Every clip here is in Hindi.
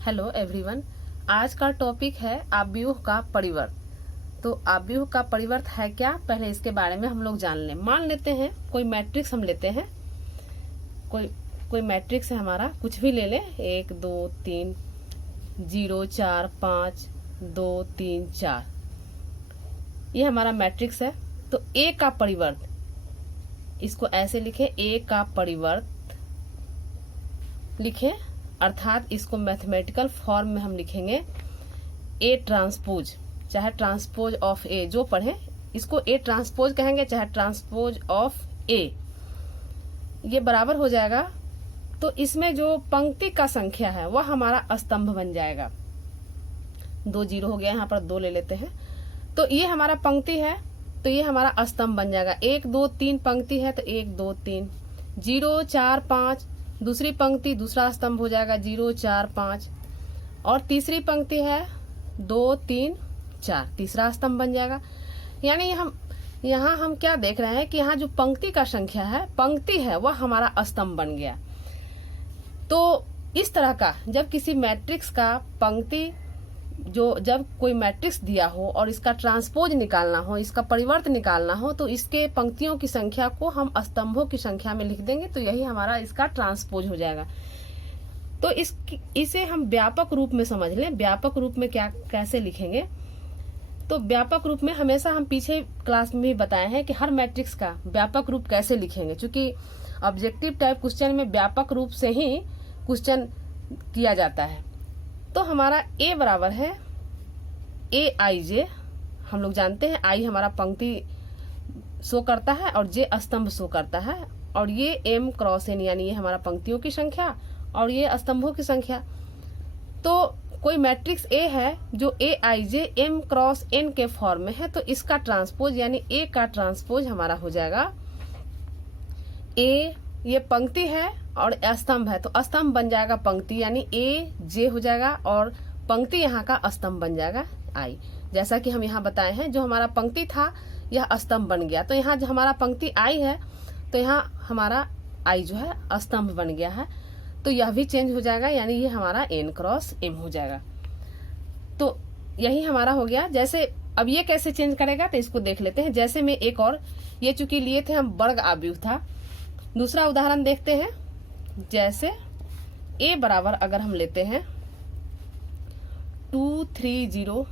Hello everyone. आज का टॉपिक है आव्यूह का परिवर्त। तो आव्यूह का परिवर्त है क्या, पहले इसके बारे में हम लोग जान लें। मान लेते हैं कोई मैट्रिक्स हम लेते हैं, कोई मैट्रिक्स है हमारा, कुछ भी ले लें, 1 2 3 0 4 5 2 3 4, ये हमारा मैट्रिक्स है। तो ए का परिवर्त, इसको ऐसे लिखें, ए का परिवर्त लिखें, अर्थात इसको मैथमेटिकल फॉर्म में हम लिखेंगे ए ट्रांसपोज, चाहे ट्रांसपोज ऑफ ए जो पढ़े इसको ए ट्रांसपोज कहेंगे, चाहे ट्रांसपोज ऑफ ए, ये बराबर हो जाएगा। तो इसमें जो पंक्ति का संख्या है वह हमारा स्तंभ बन जाएगा। 2 0 हो गया, यहाँ पर 2 ले लेते हैं, तो ये हमारा पंक्ति है, तो ये हमारा स्तंभ बन जाएगा। 1 2 3 पंक्ति है तो 1 2 3, 0 4 5 दूसरी पंक्ति, दूसरा स्तंभ हो जाएगा 0 4 5, और तीसरी पंक्ति है 2 3 4, तीसरा स्तंभ बन जाएगा। यानी यहाँ हम क्या देख रहे हैं कि यहाँ जो पंक्ति का संख्या है, पंक्ति है, वह हमारा स्तंभ बन गया। तो इस तरह का जब किसी मैट्रिक्स का पंक्ति, जब कोई मैट्रिक्स दिया हो और इसका ट्रांसपोज निकालना हो, इसका परिवर्त निकालना हो, तो इसके पंक्तियों की संख्या को हम स्तंभों की संख्या में लिख देंगे, तो यही हमारा इसका ट्रांसपोज हो जाएगा। तो इसे हम व्यापक रूप में समझ लें। व्यापक रूप में कैसे लिखेंगे, तो व्यापक रूप में हमेशा हम पीछे क्लास में भी बताए हैं कि हर मैट्रिक्स का व्यापक रूप कैसे लिखेंगे, क्योंकि ऑब्जेक्टिव टाइप क्वेश्चन में व्यापक रूप से ही क्वेश्चन किया जाता है। तो हमारा ए बराबर है ए आई जे, हम लोग जानते हैं आई हमारा पंक्ति शो करता है और जे स्तंभ शो करता है, और ये एम क्रॉस एन, यानी ये हमारा पंक्तियों की संख्या और ये स्तंभों की संख्या। तो कोई मैट्रिक्स ए है जो ए आई जे एम क्रॉस एन के फॉर्म में है, तो इसका ट्रांसपोज यानी ए का ट्रांसपोज हमारा हो जाएगा ए, ये पंक्ति है और स्तंभ है, तो स्तंभ बन जाएगा पंक्ति, यानी ए जे हो जाएगा, और पंक्ति यहाँ का स्तंभ बन जाएगा आई। जैसा कि हम यहाँ बताए हैं, जो हमारा पंक्ति था यह स्तंभ बन गया, तो यहाँ जो हमारा पंक्ति आई है तो यहाँ हमारा आई जो है स्तंभ बन गया है, तो यह भी चेंज हो जाएगा, यानी ये हमारा एन क्रॉस एम हो जाएगा। तो यही हमारा हो गया। जैसे अब ये कैसे चेंज करेगा, तो इसको देख लेते हैं। जैसे में एक और, ये चूंकि लिए थे हम वर्ग आव्यूह था, दूसरा उदाहरण देखते हैं। जैसे a बराबर अगर हम लेते हैं 2 3 0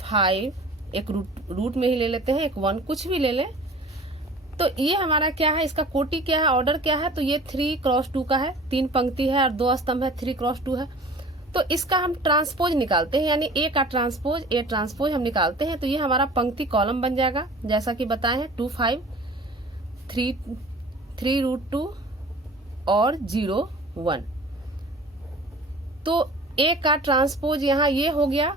5, एक रूट में ही ले लेते हैं, एक 1 कुछ भी ले लें, तो ये हमारा क्या है, इसका कोटि क्या है, ऑर्डर क्या है, तो ये 3 क्रॉस 2 का है, 3 पंक्ति है और 2 स्तंभ है, 3 क्रॉस 2 है। तो इसका हम ट्रांसपोज निकालते हैं, यानी ए का ट्रांसपोज, ए ट्रांसपोज हम निकालते हैं, तो ये हमारा पंक्ति कॉलम बन जाएगा, जैसा कि बताए हैं 2 5 3 रूट 2 और 0 1। तो ए का ट्रांसपोज यहाँ ये हो गया।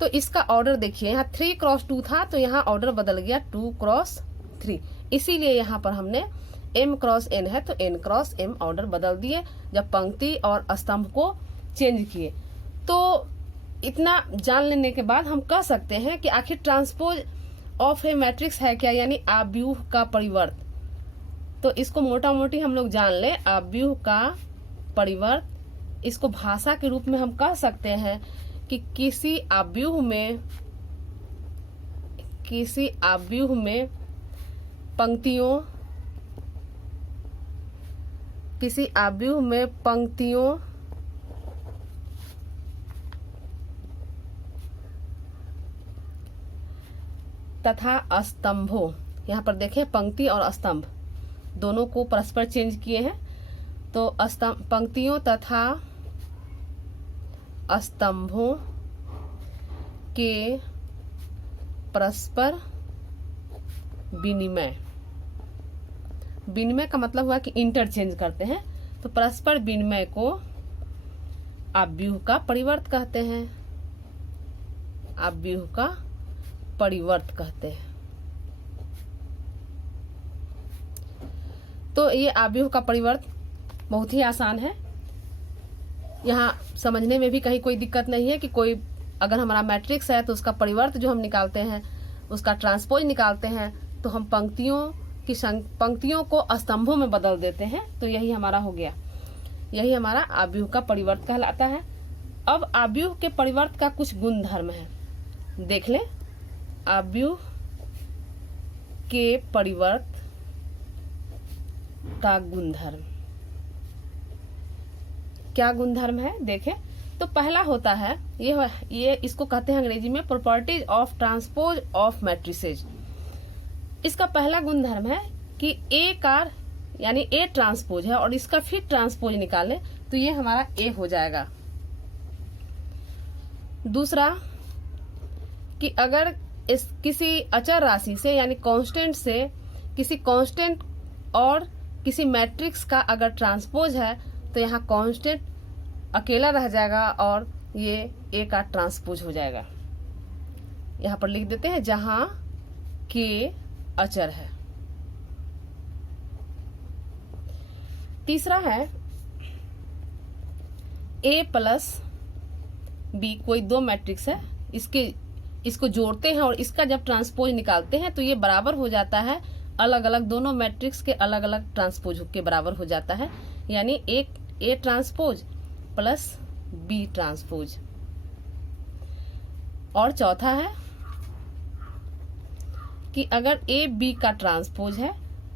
तो इसका ऑर्डर देखिए, यहाँ 3 क्रॉस 2 था, तो यहाँ ऑर्डर बदल गया 2 क्रॉस 3, इसीलिए यहाँ पर हमने m क्रॉस n है तो n क्रॉस m ऑर्डर बदल दिए जब पंक्ति और स्तंभ को चेंज किए। तो इतना जान लेने के बाद हम कह सकते हैं कि आखिर ट्रांसपोज ऑफ ए मैट्रिक्स है क्या, यानी आव्यूह का परिवर्त। तो इसको मोटा मोटी हम लोग जान ले, आव्यूह का परिवर्त, इसको भाषा के रूप में हम कह सकते हैं कि किसी आव्यूह में पंक्तियों तथा स्तंभों, यहाँ पर देखें पंक्ति और स्तंभ दोनों को परस्पर चेंज किए हैं, तो पंक्तियों तथा स्तंभों के परस्पर विनिमय का मतलब हुआ कि इंटरचेंज करते हैं, तो परस्पर विनिमय को आव्यूह का परिवर्त कहते हैं, आव्यूह का परिवर्त कहते हैं। तो ये आव्यूह का परिवर्त बहुत ही आसान है, यहाँ समझने में भी कहीं कोई दिक्कत नहीं है कि कोई अगर हमारा मैट्रिक्स है तो उसका परिवर्त जो हम निकालते हैं, उसका ट्रांसपोज निकालते हैं, तो हम पंक्तियों को स्तंभों में बदल देते हैं, तो यही हमारा हो गया। यही हमारा आव्यूह का परिवर्त कहलाता है। अब आव्यूह के परिवर्त का कुछ गुण धर्म है, देख लें। आव्यूह के परिवर्त का गुणधर्म क्या गुणधर्म है, देखें। तो पहला होता है ये इसको कहते हैं अंग्रेजी में properties of transpose of matrices. इसका पहला गुणधर्म है कि ए का यानी ए ट्रांसपोज है और इसका फिर ट्रांसपोज निकालें तो ये हमारा ए हो जाएगा। दूसरा कि अगर इस किसी अचर राशि से यानी कांस्टेंट से किसी कांस्टेंट और किसी मैट्रिक्स का अगर ट्रांसपोज है तो यहाँ कांस्टेंट अकेला रह जाएगा और ये ए का ट्रांसपोज हो जाएगा। यहाँ पर लिख देते हैं जहां के अचर है। तीसरा है ए प्लस बी, कोई दो मैट्रिक्स है, इसको जोड़ते हैं और इसका जब ट्रांसपोज निकालते हैं तो ये बराबर हो जाता है अलग अलग दोनों मैट्रिक्स के अलग अलग ट्रांसपोज के बराबर हो जाता है, यानी एक A transpose plus B transpose. और चौथा है कि अगर ए बी का ट्रांसपोज है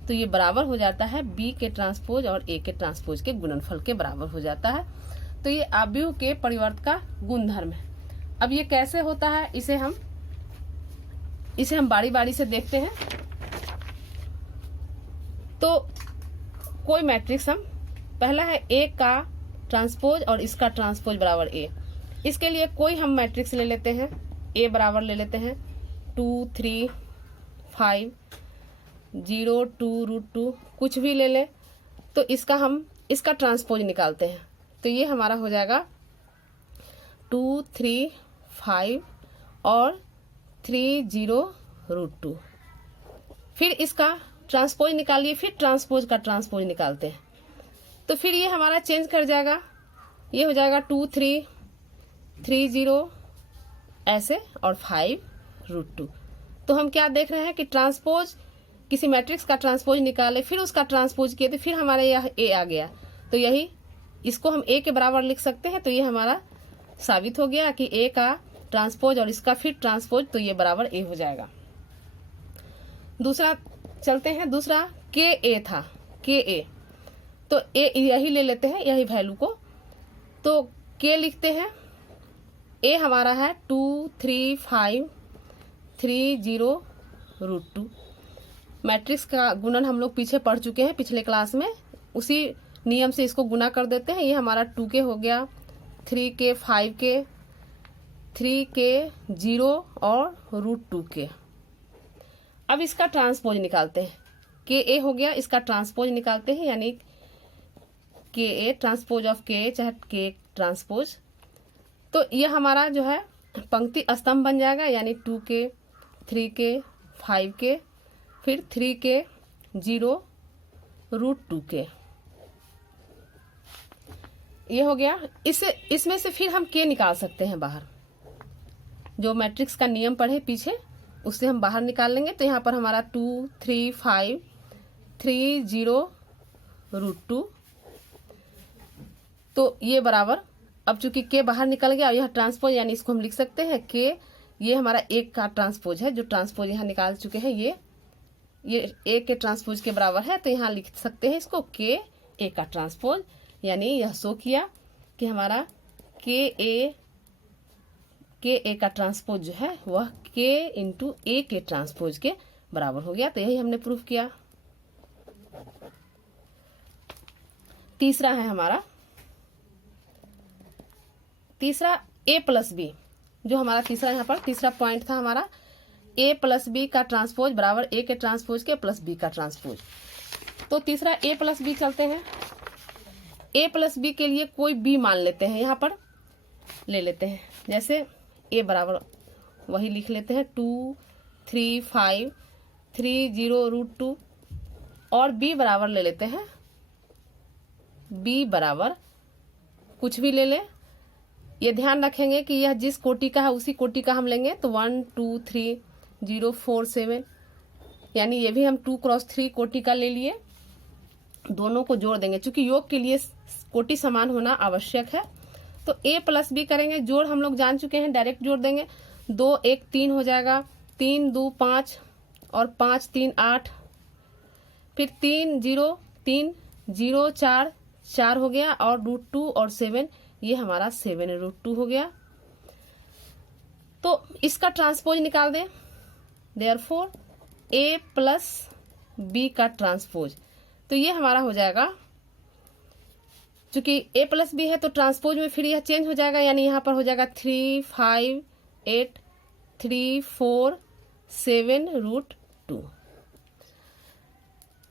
तो ये बराबर हो जाता है बी के ट्रांसपोज और ए के ट्रांसपोज के गुणनफल के बराबर हो जाता है। तो ये आव्यूह के परिवर्त का गुणधर्म है। अब ये कैसे होता है इसे हम बारी बारी से देखते हैं। तो कोई मैट्रिक्स हम पहला है ए का ट्रांसपोज और इसका ट्रांसपोज बराबर ए। इसके लिए कोई हम मैट्रिक्स ले लेते हैं, ए बराबर ले लेते हैं 2 3 5 0 2√2 कुछ भी ले ले। तो इसका ट्रांसपोज निकालते हैं तो ये हमारा हो जाएगा 2 3 5 और 3 0√2। फिर इसका ट्रांसपोज निकालिए, फिर ट्रांसपोज का ट्रांसपोज निकालते हैं तो फिर ये हमारा चेंज कर जाएगा, ये हो जाएगा 2 3 3 0 ऐसे और 5√2। तो हम क्या देख रहे हैं कि ट्रांसपोज किसी मैट्रिक्स का ट्रांसपोज निकाले फिर उसका ट्रांसपोज किए तो फिर हमारे यह ए आ गया। तो यही इसको हम ए के बराबर लिख सकते हैं। तो ये हमारा साबित हो गया कि ए का ट्रांसपोज और इसका फिर ट्रांसपोज तो ये बराबर ए हो जाएगा। दूसरा चलते हैं, दूसरा के ए था, के ए। तो ए यही ले लेते हैं, यही वैल्यू को। तो के लिखते हैं, ए हमारा है 2 3 5 3 0√2। मैट्रिक्स का गुणन हम लोग पीछे पढ़ चुके हैं पिछले क्लास में, उसी नियम से इसको गुना कर देते हैं। ये हमारा 2 के हो गया, 3 के 5 के 3 के 0 और √2 के। अब इसका ट्रांसपोज निकालते हैं, के ए हो गया, इसका ट्रांसपोज निकालते हैं यानी के ए ट्रांसपोज ऑफ के चाहे के ट्रांसपोज। तो ये हमारा जो है पंक्ति स्तंभ बन जाएगा, यानी 2 के 3 के 5 के फिर 3 के 0√2 के। ये हो गया। इसमें से फिर हम के निकाल सकते हैं बाहर, जो मैट्रिक्स का नियम पढ़े पीछे उससे हम बाहर निकाल लेंगे। तो यहाँ पर हमारा 2 3 5 3 0√2। तो ये बराबर, अब चूंकि के बाहर निकल गया, यह ट्रांसपोज यानी इसको हम लिख सकते हैं के, ये हमारा एक का ट्रांसपोज है, जो ट्रांसपोज यहाँ निकाल चुके हैं ये ए के ट्रांसपोज के बराबर है। तो यहाँ लिख सकते हैं इसको के ए का ट्रांसपोज, यानी यह शो किया कि हमारा के ए का ट्रांसपोज जो है वह के इंटू ए के ट्रांसपोज के बराबर हो गया। तो यही हमने प्रूफ किया। तीसरा है हमारा, तीसरा ए प्लस बी, जो हमारा तीसरा यहाँ पर तीसरा पॉइंट था हमारा, ए प्लस बी का ट्रांसपोज बराबर ए के ट्रांसपोज के प्लस बी का ट्रांसपोज। तो तीसरा ए प्लस बी चलते हैं। ए प्लस बी के लिए कोई बी मान लेते हैं, यहाँ पर ले लेते हैं, जैसे ए बराबर वही लिख लेते हैं 2 3 5 3 0√2 और बी बराबर ले लेते हैं, बी बराबर कुछ भी ले लें। ये ध्यान रखेंगे कि यह जिस कोटि का है उसी कोटि का हम लेंगे। तो 1 2 3 0 4 7, यानी ये भी हम 2 × 3 कोटि का ले लिए। दोनों को जोड़ देंगे, क्योंकि योग के लिए कोटि समान होना आवश्यक है। तो a प्लस बी करेंगे, जोड़ हम लोग जान चुके हैं, डायरेक्ट जोड़ देंगे। 2 1 3 हो जाएगा, 3 2 5 और 5 3 8, फिर 3 0 3 0 4 4 हो गया, और √2 और 7, ये हमारा 7√2 हो गया। तो इसका ट्रांसपोज निकाल दें, देयरफॉर a प्लस बी का ट्रांसपोज। तो ये हमारा हो जाएगा, चूंकि a प्लस बी है तो ट्रांसपोज में फिर यह चेंज हो जाएगा, यानी यहाँ पर हो जाएगा 3 5 8 3 4 7√2।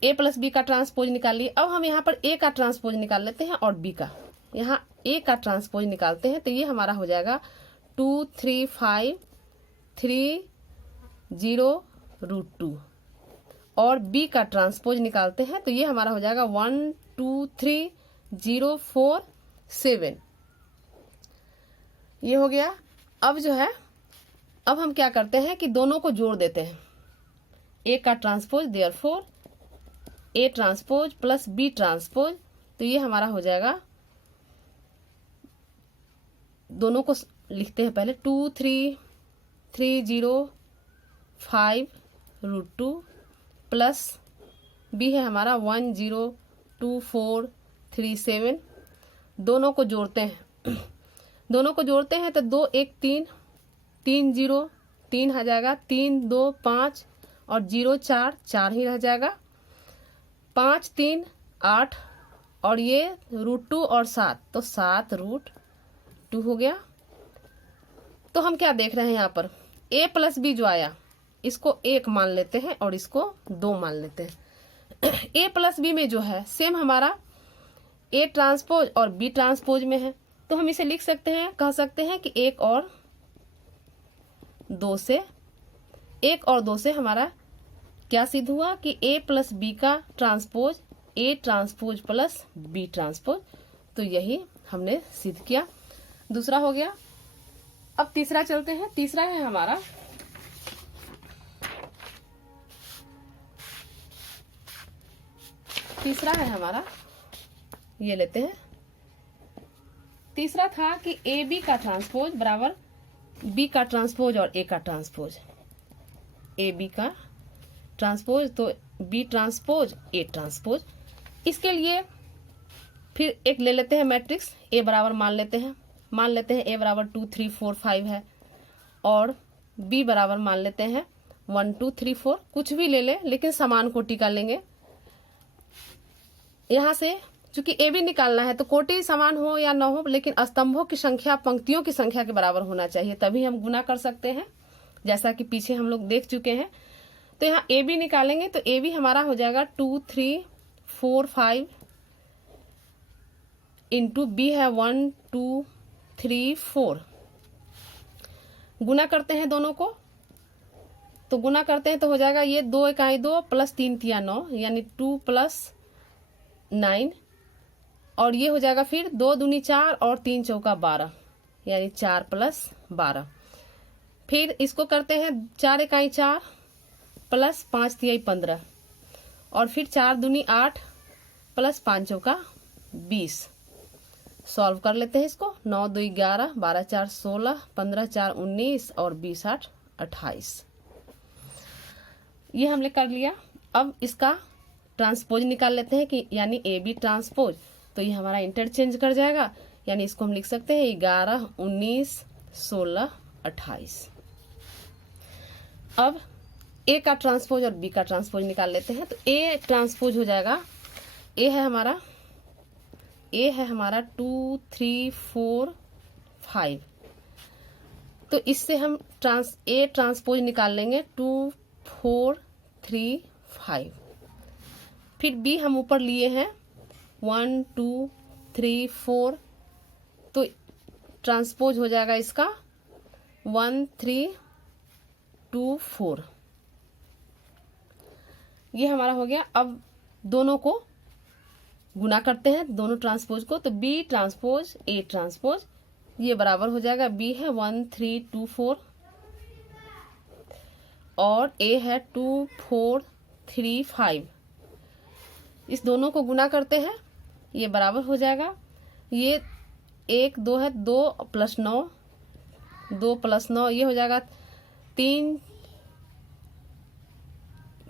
a प्लस बी का ट्रांसपोज निकाल लिए। अब हम यहाँ पर a का ट्रांसपोज निकाल लेते हैं और b का, यहाँ a का ट्रांसपोज निकालते हैं। तो ये हमारा हो जाएगा 2 3 5 3 0√2, और b का ट्रांसपोज निकालते हैं। तो ये हमारा हो जाएगा 1 2 3 0 4 7, ये हो गया। अब जो है, अब हम क्या करते हैं कि दोनों को जोड़ देते हैं, a का transpose, therefore a transpose plus b transpose. तो ये हमारा हो जाएगा, दोनों को लिखते हैं पहले, 2 3 3 0 5√2 प्लस b है हमारा 1 0 2 4 3 7। दोनों को जोड़ते हैं, दोनों को जोड़ते हैं तो 2 1 3 3 0 3 आ जाएगा, 3 2 5 और 0 4 4 ही रह जाएगा, 5 3 8 और ये √2 और 7, तो 7√2 हो गया। तो हम क्या देख रहे हैं यहाँ पर, a प्लस बी जो आया इसको 1 मान लेते हैं और इसको 2 मान लेते हैं। a प्लस बी में जो है सेम हमारा a ट्रांसपोज और b ट्रांसपोज में है, तो हम इसे लिख सकते हैं, कह सकते हैं कि 1 और 2 से हमारा क्या सिद्ध हुआ कि a प्लस बी का transpose a transpose plus b transpose. तो यही हमने सिद्ध किया, दूसरा हो गया। अब तीसरा चलते हैं। तीसरा है हमारा, ये लेते हैं। तीसरा था कि ए बी का ट्रांसपोज बराबर बी का ट्रांसपोज और ए का ट्रांसपोज, ए बी का ट्रांसपोज तो बी ट्रांसपोज ए ट्रांसपोज। इसके लिए फिर एक ले लेते हैं मैट्रिक्स, ए बराबर मान लेते हैं ए बराबर 2 3 4 5 है, और बी बराबर मान लेते हैं 1 2 3 4, कुछ भी ले लें लेकिन समान कोटि का लेंगे। यहाँ से चूंकि ए बी निकालना है तो कोटि समान हो या न हो, लेकिन स्तंभों की संख्या पंक्तियों की संख्या के बराबर होना चाहिए, तभी हम गुना कर सकते हैं, जैसा कि पीछे हम लोग देख चुके हैं। तो यहाँ ए बी निकालेंगे तो ए बी हमारा हो जाएगा 2 3 4 5 इंटू बी है 1 2 3 4। गुना करते हैं दोनों को, तो गुना करते हैं तो हो जाएगा ये 2 इकाई 2 प्लस 3 तिया 9, यानी 2 प्लस 9, और ये हो जाएगा फिर 2 दूनी 4 और 3 चौका 12, यानी 4 प्लस 12। फिर इसको करते हैं 4 इकाई 4 प्लस 5 तिहाई 15, और फिर 4 दूनी 8 प्लस 5 चौका 20। सॉल्व कर लेते हैं इसको, 9 2 11 12 4 16 15 4 19 और 20 8 28। ये हमने कर लिया। अब इसका ट्रांसपोज निकाल लेते हैं कि यानी ए बी ट्रांसपोज, तो ये हमारा इंटरचेंज कर जाएगा, यानी इसको हम लिख सकते हैं 11 19 16 28। अब ए का ट्रांसपोज और बी का ट्रांसपोज निकाल लेते हैं। तो ए ट्रांसपोज हो जाएगा, ए है हमारा 2 3 4 5, तो इससे हम ए ट्रांसपोज निकाल लेंगे 2 4 3 5। फिर बी हम ऊपर लिए हैं 1 2 3 4, तो ट्रांसपोज हो जाएगा इसका 1 3 2 4। ये हमारा हो गया। अब दोनों को गुना करते हैं, दोनों ट्रांसपोज को, तो बी ट्रांसपोज ए ट्रांसपोज ये बराबर हो जाएगा, बी है 1 3 2 4 और ए है 2 4 3 5। इस दोनों को गुना करते हैं, ये बराबर हो जाएगा, ये 1 2 है, 2 + 9, 2 + 9 ये हो जाएगा 3,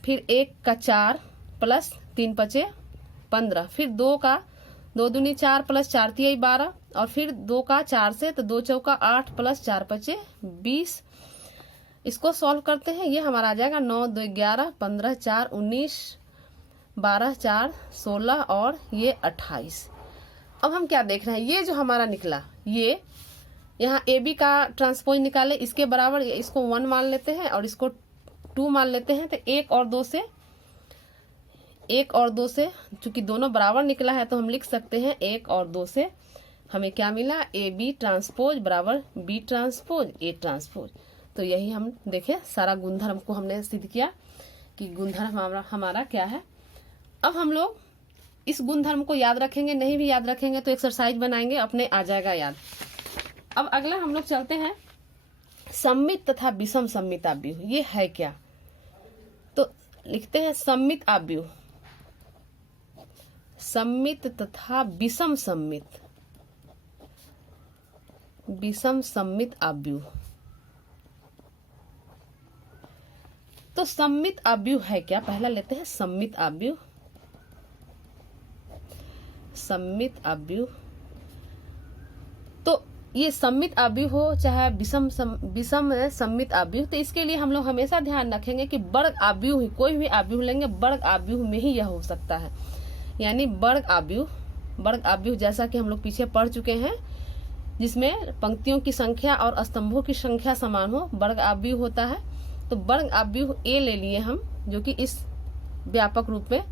फिर 1 का 4 प्लस 3 × 5 = 15, फिर 2 का 2 दूनी 4 + 4 = 12, और फिर 2 का 4 से तो 2 चौका 8 + 4 × 5 = 20। इसको सॉल्व करते हैं, ये हमारा आ जाएगा 9 2 11, 15 4 19, 12 4 16 और ये 28। अब हम क्या देख रहे हैं, ये जो हमारा निकला, ये यहाँ AB का ट्रांसपोज निकाले, इसके बराबर इसको 1 मान लेते हैं और इसको 2 मान लेते हैं। तो 1 और 2 से चूंकि दोनों बराबर निकला है तो हम लिख सकते हैं 1 और 2 से हमें क्या मिला, AB ट्रांसपोज बराबर B ट्रांसपोज A ट्रांसपोज। तो यही हम देखें, सारा गुणधर्म को हमने सिद्ध किया कि गुणधर्म हमारा क्या है। अब हम लोग इस गुणधर्म को याद रखेंगे, नहीं भी याद रखेंगे तो एक्सरसाइज बनाएंगे, अपने आ जाएगा याद। अब अगला हम लोग चलते हैं सममित तथा विषम सममित आव्यूह, ये है क्या। तो लिखते हैं सममित आव्यूह, सममित तथा विषम सममित, विषम सममित आव्यूह। तो सममित आव्यूह है क्या, पहला लेते हैं सममित आव्यूह। सममित आव्यूह, तो ये सममित आव्यूह हो चाहे विषम सममित आव्यूह, तो इसके लिए हम लोग हमेशा ध्यान रखेंगे कि वर्ग आव्यूह, कोई भी आव्यूह लेंगे वर्ग आव्यूह में ही यह हो सकता है। यानी वर्ग आव्यूह जैसा कि हम लोग पीछे पढ़ चुके हैं, जिसमें पंक्तियों की संख्या और स्तंभों की संख्या समान हो, वर्ग आव्यूह होता है। तो वर्ग आव्यूह A ले लिए हम, जो कि इस व्यापक रूप में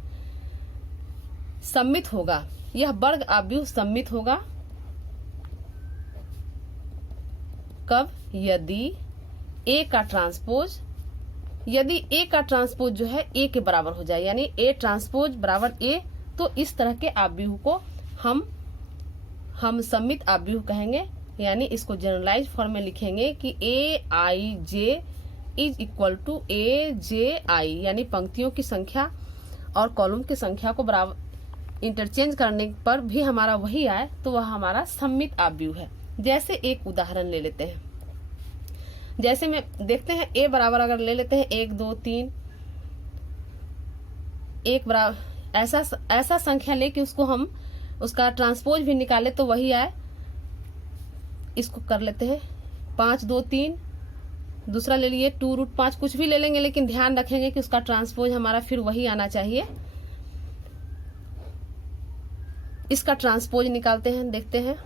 सममित होगा। यह वर्ग आव्यूह सममित होगा कब, यदि A का ट्रांसपोज, यदि A का ट्रांसपोज जो है A के बराबर हो जाए, यानी A ट्रांसपोज बराबर A, तो इस तरह के आव्यूह को हम सममित आव्यूह कहेंगे। यानी इसको जनरलाइज फॉर्म में लिखेंगे कि AIJ = AJI, यानी पंक्तियों की संख्या और कॉलम की संख्या को बराबर इंटरचेंज करने पर भी हमारा वही आए तो वह हमारा सममित आव्यूह है। जैसे एक उदाहरण ले लेते हैं, जैसे में देखते हैं A बराबर अगर ले लेते हैं 1 2 3, 1 बराबर ऐसा संख्या ले कि उसको हम उसका ट्रांसपोज भी निकाले तो वही आए। इसको कर लेते हैं 5 2 3, दूसरा ले लिए 2√5, कुछ भी ले लेंगे लेकिन ध्यान रखेंगे कि उसका ट्रांसपोज हमारा फिर वही आना चाहिए। इसका ट्रांसपोज निकालते हैं, देखते हैं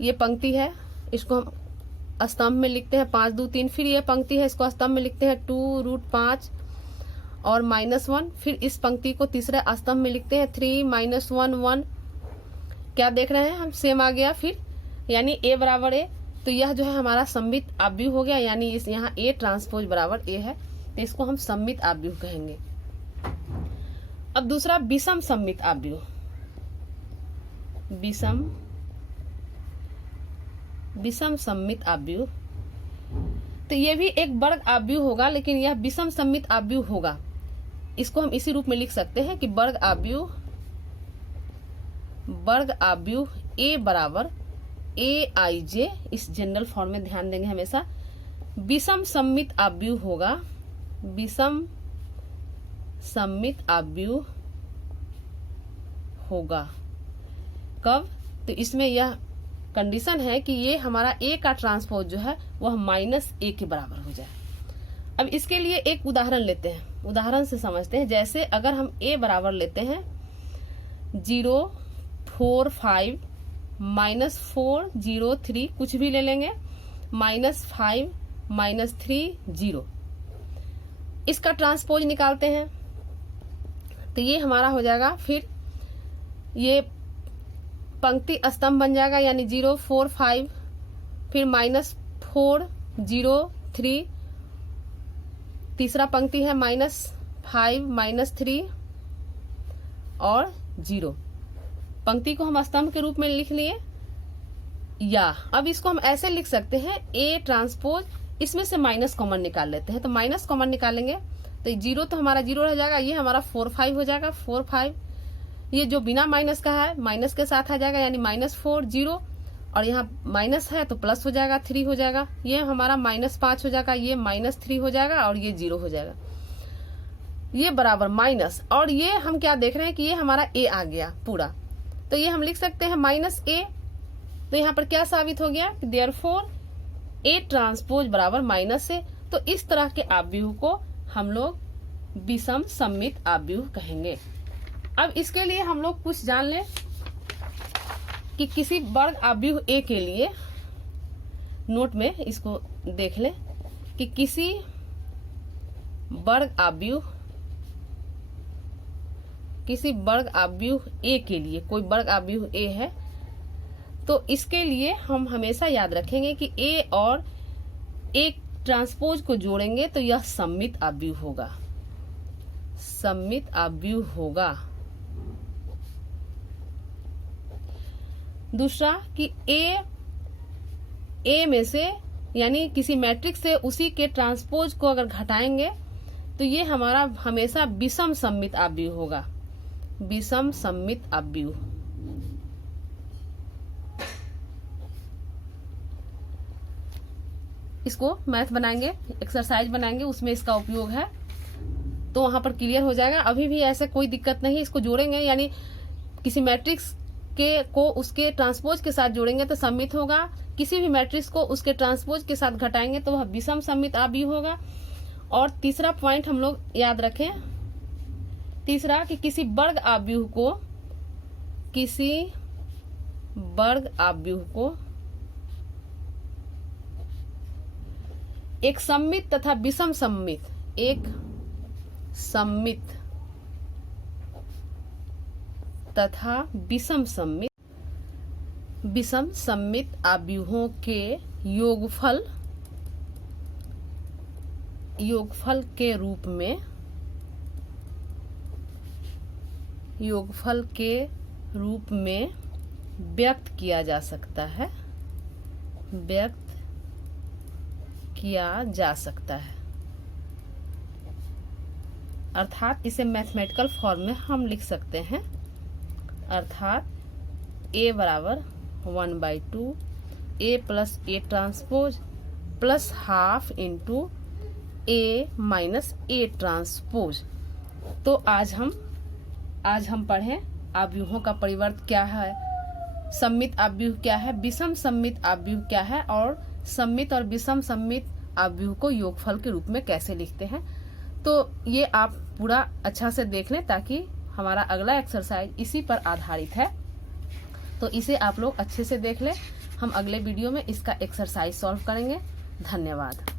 ये पंक्ति है, इसको हम स्तंभ में लिखते हैं 5 2 3, फिर ये पंक्ति है, इसको स्तंभ में लिखते हैं 2√5 और -1, फिर इस पंक्ति को तीसरे स्तंभ में लिखते हैं 3 -1 1। क्या देख रहे हैं हम, सेम आ गया फिर, यानी A बराबर A, तो यह जो है हमारा सममित आव्यूह हो गया। यानी इस यहाँ A ट्रांसपोज बराबर A है, तो इसको हम सममित आव्यूह कहेंगे। अब दूसरा विषम सममित आव्यूह, विषम सममित आव्यूह, तो ये भी एक वर्ग आव्यूह होगा, लेकिन यह विषम सममित आव्यूह होगा। इसको हम इसी रूप में लिख सकते हैं कि वर्ग आव्यूह A बराबर AIJ, इस जनरल फॉर्म में ध्यान देंगे हमेशा। विषम सममित आव्यूह होगा, विषम सममित आव्यूह होगा कब, तो इसमें यह कंडीशन है कि ये हमारा A का ट्रांसपोज जो है वह -A के बराबर हो जाए। अब इसके लिए एक उदाहरण लेते हैं, उदाहरण से समझते हैं। जैसे अगर हम A बराबर लेते हैं 0 4 5 -4 0 3, कुछ भी ले लेंगे, -5 -3 0, इसका ट्रांसपोज निकालते हैं तो ये हमारा हो जाएगा, फिर ये पंक्ति स्तंभ बन जाएगा, यानी 0 4 5, फिर -4 0 3, तीसरा पंक्ति है -5 -3 और 0। पंक्ति को हम स्तंभ के रूप में लिख लिए। या अब इसको हम ऐसे लिख सकते हैं A ट्रांसपोज, इसमें से माइनस कॉमन निकाल लेते हैं। तो माइनस कॉमन निकालेंगे तो 0 तो हमारा 0 रह जाएगा, ये हमारा 4 5 हो जाएगा, 4 5। ये जो बिना माइनस का है माइनस के साथ आ जाएगा, यानी -4 0, और यहाँ माइनस है तो प्लस हो जाएगा, 3 हो जाएगा। ये हमारा -5 हो जाएगा, ये -3 हो जाएगा, और ये 0 हो जाएगा। ये बराबर माइनस, और ये हम क्या देख रहे हैं कि ये हमारा a आ गया पूरा, तो ये हम लिख सकते हैं -a। तो यहाँ पर क्या साबित हो गया, देयरफॉर a ट्रांसपोज बराबर -a। तो इस तरह के आव्यूह को हम लोग विषम सममित आव्यूह कहेंगे। अब इसके लिए हम लोग कुछ जान लें कि किसी वर्ग आव्यूह a के लिए, नोट में इसको देख लें कि किसी वर्ग आव्यूह a के लिए, कोई वर्ग आव्यूह a है, तो इसके लिए हम हमेशा याद रखेंगे कि a और a ट्रांसपोज को जोड़ेंगे तो यह सममित आव्यूह होगा, सममित आव्यूह होगा। दूसरा कि a में से, यानी किसी मैट्रिक्स से उसी के ट्रांसपोज को अगर घटाएंगे तो ये हमारा हमेशा विषम सममित आव्यूह होगा, विषम सममित आव्यूह। इसको मैथ बनाएंगे, एक्सरसाइज बनाएंगे, उसमें इसका उपयोग है, तो वहां पर क्लियर हो जाएगा। अभी भी ऐसे कोई दिक्कत नहीं है, इसको जोड़ेंगे, यानी किसी मैट्रिक्स के को उसके ट्रांसपोज के साथ जोड़ेंगे तो सममित होगा, किसी भी मैट्रिक्स को उसके ट्रांसपोज के साथ घटाएंगे तो वह विषम सममित आव्यूह होगा। और तीसरा पॉइंट हम लोग याद रखें, तीसरा कि किसी वर्ग आव्यूह को एक सममित तथा विषम सममित, एक सममित तथा विषम सममित आव्यूहों के योगफल के रूप में व्यक्त किया जा सकता है, अर्थात इसे मैथमेटिकल फॉर्म में हम लिख सकते हैं, अर्थात a बराबर 1/2 a plus a transpose plus half into a minus a transpose. तो आज हम पढ़ें आव्यूहों का परिवर्त क्या है, सममित आव्यूह क्या है, विषम सममित आव्यूह क्या है, और सममित और विषम सममित आव्यूह को योगफल के रूप में कैसे लिखते हैं। तो ये आप पूरा अच्छा से देख लें, ताकि हमारा अगला एक्सरसाइज इसी पर आधारित है, तो इसे आप लोग अच्छे से देख लें। हम अगले वीडियो में इसका एक्सरसाइज सॉल्व करेंगे। धन्यवाद।